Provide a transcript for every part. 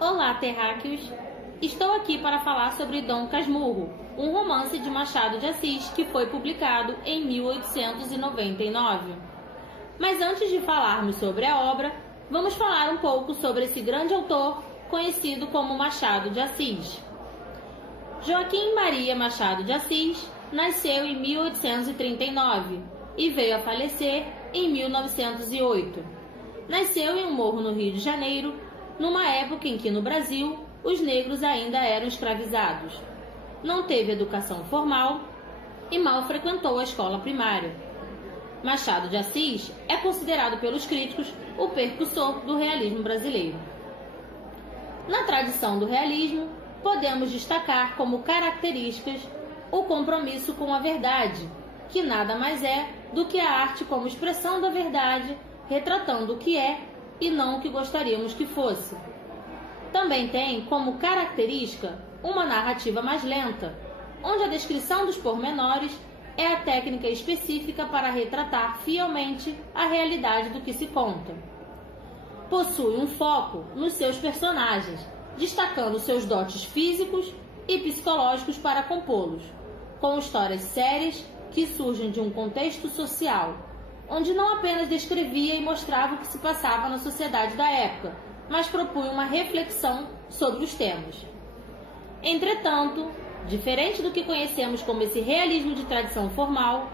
Olá, terráqueos! Estou aqui para falar sobre Dom Casmurro, um romance de Machado de Assis que foi publicado em 1899. Mas antes de falarmos sobre a obra, vamos falar um pouco sobre esse grande autor conhecido como Machado de Assis. Joaquim Maria Machado de Assis nasceu em 1839 e veio a falecer em 1908. Nasceu em um morro no Rio de Janeiro, numa época em que no Brasil os negros ainda eram escravizados. Não teve educação formal e mal frequentou a escola primária. Machado de Assis é considerado pelos críticos o percussor do realismo brasileiro. Na tradição do realismo, podemos destacar como características o compromisso com a verdade, que nada mais é do que a arte como expressão da verdade, retratando o que é e não o que gostaríamos que fosse. Também tem como característica uma narrativa mais lenta, onde a descrição dos pormenores é a técnica específica para retratar fielmente a realidade do que se conta. Possui um foco nos seus personagens, destacando seus dotes físicos e psicológicos para compô-los, com histórias sérias que surgem de um contexto social, onde não apenas descrevia e mostrava o que se passava na sociedade da época, mas propunha uma reflexão sobre os temas. Entretanto, diferente do que conhecemos como esse realismo de tradição formal,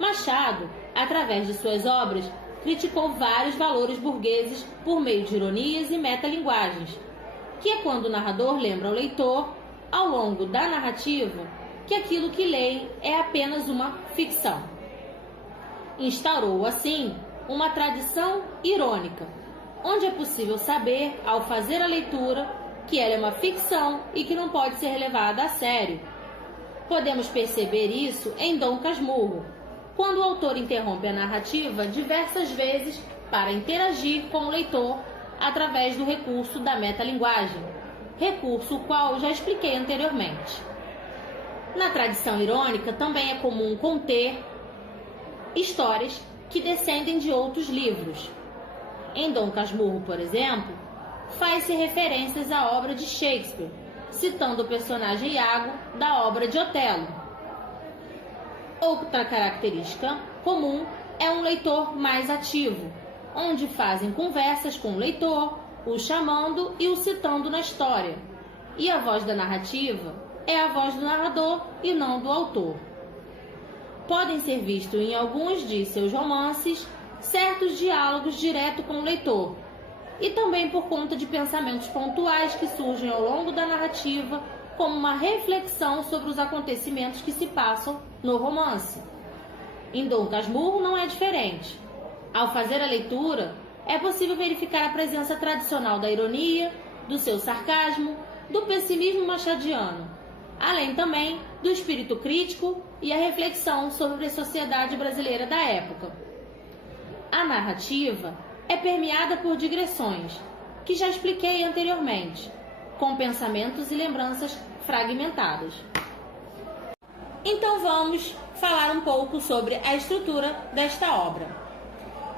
Machado, através de suas obras, criticou vários valores burgueses por meio de ironias e metalinguagens, que é quando o narrador lembra ao leitor, ao longo da narrativa, que aquilo que lê é apenas uma ficção. Instaurou, assim, uma tradição irônica, onde é possível saber, ao fazer a leitura, que ela é uma ficção e que não pode ser levada a sério. Podemos perceber isso em Dom Casmurro, quando o autor interrompe a narrativa diversas vezes para interagir com o leitor através do recurso da metalinguagem, recurso o qual já expliquei anteriormente. Na tradição irônica também é comum conter histórias que descendem de outros livros. Em Dom Casmurro, por exemplo, faz-se referências à obra de Shakespeare, citando o personagem Iago da obra de Otelo. Outra característica comum é um leitor mais ativo, onde fazem conversas com o leitor, o chamando e o citando na história, e a voz da narrativa é a voz do narrador e não do autor. Podem ser vistos em alguns de seus romances certos diálogos direto com o leitor, e também por conta de pensamentos pontuais que surgem ao longo da narrativa como uma reflexão sobre os acontecimentos que se passam no romance. Em Dom Casmurro não é diferente. Ao fazer a leitura, é possível verificar a presença tradicional da ironia, do seu sarcasmo, do pessimismo machadiano, além também do espírito crítico e a reflexão sobre a sociedade brasileira da época. A narrativa é permeada por digressões, que já expliquei anteriormente, com pensamentos e lembranças fragmentadas. Então vamos falar um pouco sobre a estrutura desta obra.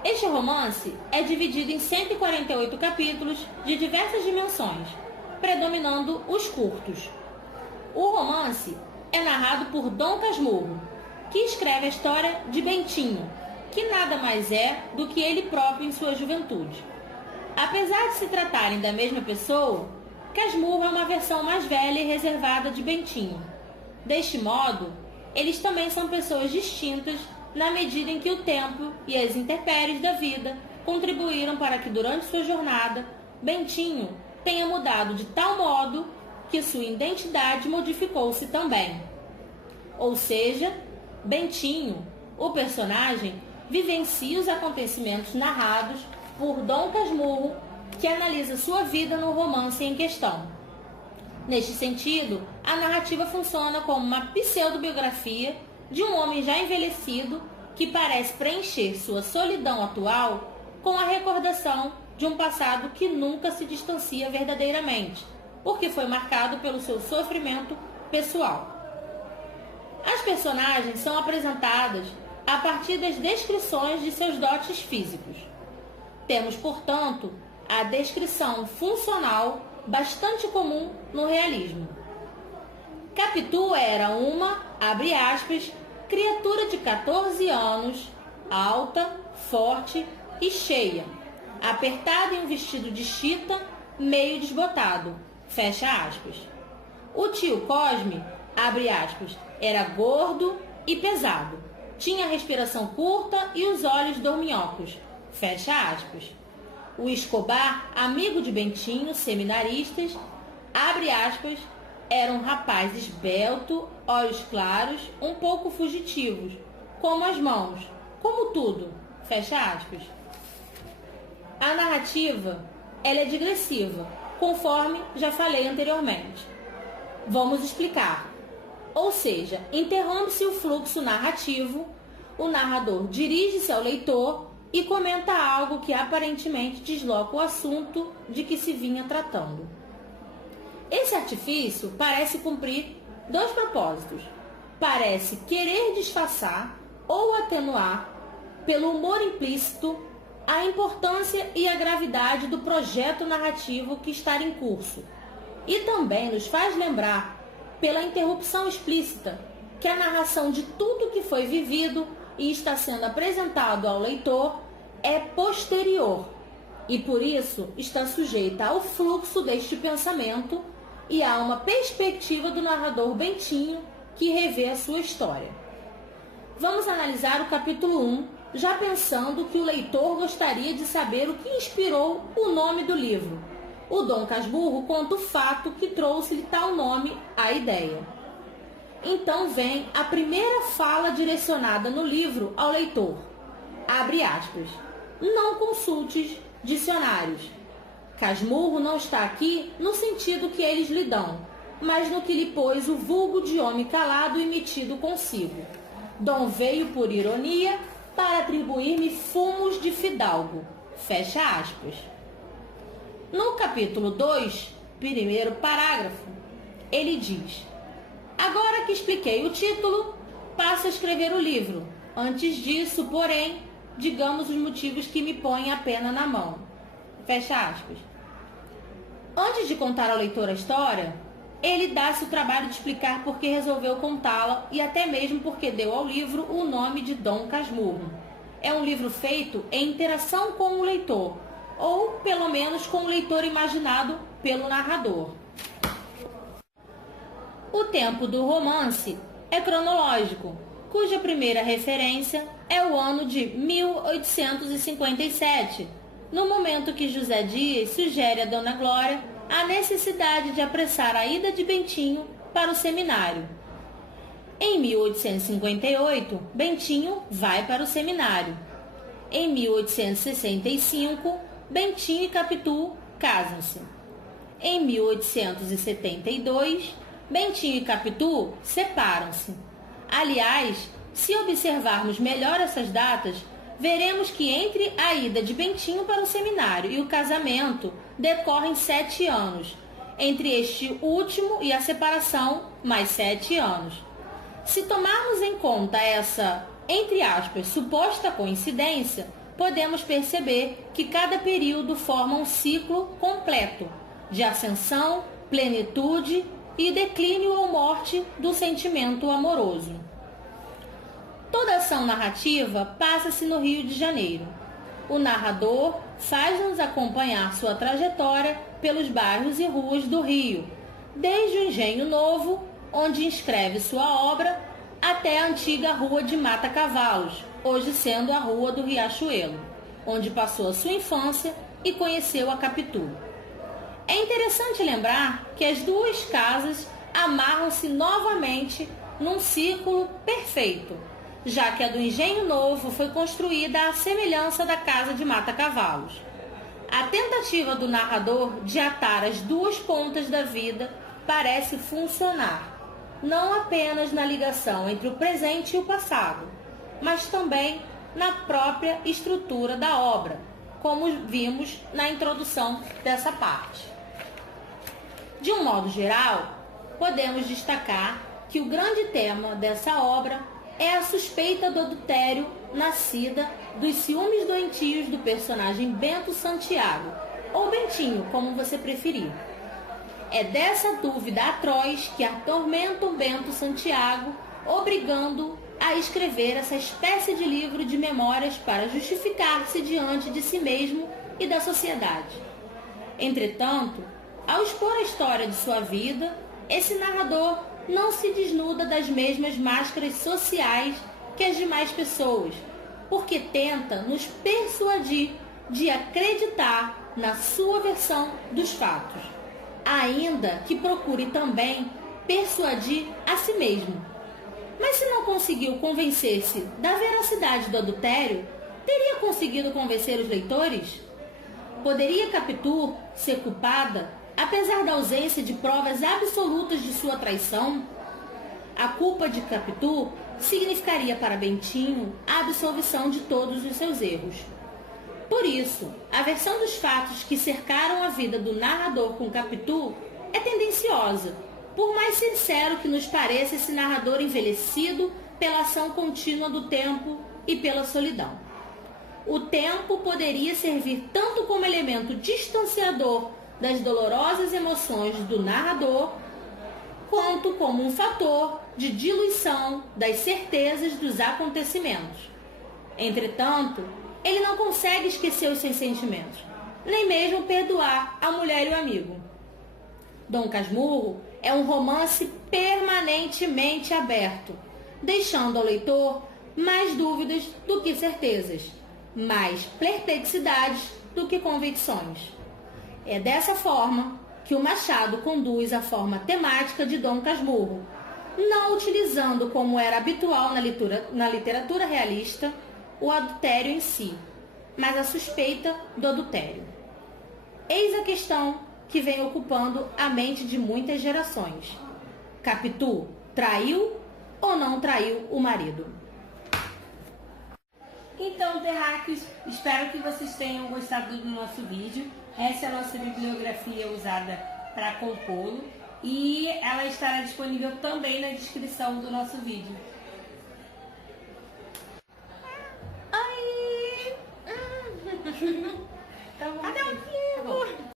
Este romance é dividido em 148 capítulos de diversas dimensões, predominando os curtos. O romance é narrado por Dom Casmurro, que escreve a história de Bentinho, que nada mais é do que ele próprio em sua juventude. Apesar de se tratarem da mesma pessoa, Casmurro é uma versão mais velha e reservada de Bentinho. Deste modo, eles também são pessoas distintas na medida em que o tempo e as intempéries da vida contribuíram para que durante sua jornada, Bentinho tenha mudado de tal modo que sua identidade modificou-se também. Ou seja, Bentinho, o personagem, vivencia os acontecimentos narrados por Dom Casmurro, que analisa sua vida no romance em questão. Neste sentido, a narrativa funciona como uma pseudobiografia de um homem já envelhecido que parece preencher sua solidão atual com a recordação de um passado que nunca se distancia verdadeiramente, porque foi marcado pelo seu sofrimento pessoal. As personagens são apresentadas a partir das descrições de seus dotes físicos. Temos, portanto, a descrição funcional bastante comum no realismo. Capitu era uma, abre aspas, criatura de 14 anos, alta, forte e cheia, apertada em um vestido de chita, meio desbotado, fecha aspas. O tio Cosme, abre aspas, era gordo e pesado, tinha a respiração curta e os olhos dorminhocos, fecha aspas. O Escobar, amigo de Bentinho, seminaristas, abre aspas, era um rapaz esbelto, olhos claros, um pouco fugitivos, como as mãos, como tudo, fecha aspas. A narrativa, ela é digressiva, conforme já falei anteriormente. Vamos explicar. Ou seja, interrompe-se o fluxo narrativo, o narrador dirige-se ao leitor e comenta algo que aparentemente desloca o assunto de que se vinha tratando. Esse artifício parece cumprir dois propósitos. Parece querer disfarçar ou atenuar, pelo humor implícito, a importância e a gravidade do projeto narrativo que está em curso. E também nos faz lembrar, pela interrupção explícita, que a narração de tudo que foi vivido e está sendo apresentado ao leitor é posterior e, por isso, está sujeita ao fluxo deste pensamento e há uma perspectiva do narrador Bentinho que revê a sua história. Vamos analisar o capítulo 1, já pensando que o leitor gostaria de saber o que inspirou o nome do livro. O Dom Casmurro conta o fato que trouxe-lhe tal nome à ideia. Então vem a primeira fala direcionada no livro ao leitor. Abre aspas. Não consultes dicionários. Casmurro não está aqui no sentido que eles lhe dão, mas no que lhe pôs o vulgo de homem calado e metido consigo. Dom veio por ironia para atribuir-me fumos de fidalgo. Fecha aspas. No capítulo 2, primeiro parágrafo, ele diz: agora que expliquei o título, passo a escrever o livro. Antes disso, porém, digamos os motivos que me põem a pena na mão. Fecha aspas. Antes de contar ao leitor a história, ele dá-se o trabalho de explicar por que resolveu contá-la e até mesmo porque deu ao livro o nome de Dom Casmurro. É um livro feito em interação com o leitor, ou pelo menos com o leitor imaginado pelo narrador. O tempo do romance é cronológico, cuja primeira referência é o ano de 1857, no momento que José Dias sugere a Dona Glória a necessidade de apressar a ida de Bentinho para o seminário. Em 1858, Bentinho vai para o seminário. Em 1865, Bentinho e Capitu casam-se. Em 1872, Bentinho e Capitu separam-se. Aliás, se observarmos melhor essas datas, veremos que entre a ida de Bentinho para o seminário e o casamento decorrem 7 anos. Entre este último e a separação, mais 7 anos. Se tomarmos em conta essa, entre aspas, suposta coincidência, podemos perceber que cada período forma um ciclo completo de ascensão, plenitude e declínio ou morte do sentimento amoroso. Toda ação narrativa passa-se no Rio de Janeiro. O narrador faz-nos acompanhar sua trajetória pelos bairros e ruas do Rio, desde o Engenho Novo, onde inscreve sua obra, até a antiga Rua de Mata Cavalos, hoje sendo a Rua do Riachuelo, onde passou a sua infância e conheceu a Capitu. É interessante lembrar que as duas casas amarram-se novamente num círculo perfeito, já que a do Engenho Novo foi construída à semelhança da casa de Mata Cavalos. A tentativa do narrador de atar as duas pontas da vida parece funcionar, não apenas na ligação entre o presente e o passado, mas também na própria estrutura da obra, como vimos na introdução dessa parte. De um modo geral, podemos destacar que o grande tema dessa obra é a suspeita do adultério nascida dos ciúmes doentios do personagem Bento Santiago, ou Bentinho, como você preferir. É dessa dúvida atroz que atormenta o Bento Santiago, obrigando a escrever essa espécie de livro de memórias para justificar-se diante de si mesmo e da sociedade. Entretanto, ao expor a história de sua vida, esse narrador não se desnuda das mesmas máscaras sociais que as demais pessoas, porque tenta nos persuadir de acreditar na sua versão dos fatos, ainda que procure também persuadir a si mesmo. Mas se não conseguiu convencer-se da veracidade do adultério, teria conseguido convencer os leitores? Poderia Capitu ser culpada, apesar da ausência de provas absolutas de sua traição? A culpa de Capitu significaria para Bentinho a absolvição de todos os seus erros. Por isso, a versão dos fatos que cercaram a vida do narrador com Capitu é tendenciosa, por mais sincero que nos pareça esse narrador envelhecido pela ação contínua do tempo e pela solidão. O tempo poderia servir tanto como elemento distanciador das dolorosas emoções do narrador, quanto como um fator de diluição das certezas dos acontecimentos. Entretanto, ele não consegue esquecer os seus sentimentos, nem mesmo perdoar a mulher e o amigo. Dom Casmurro é um romance permanentemente aberto, deixando ao leitor mais dúvidas do que certezas, mais perplexidades do que convicções. É dessa forma que o Machado conduz a forma temática de Dom Casmurro, não utilizando, como era habitual na literatura realista, o adultério em si, mas a suspeita do adultério. Eis a questão que vem ocupando a mente de muitas gerações. Capitu traiu ou não traiu o marido? Então, terráqueos, espero que vocês tenham gostado do nosso vídeo. Essa é a nossa bibliografia usada para compô-lo e ela estará disponível também na descrição do nosso vídeo.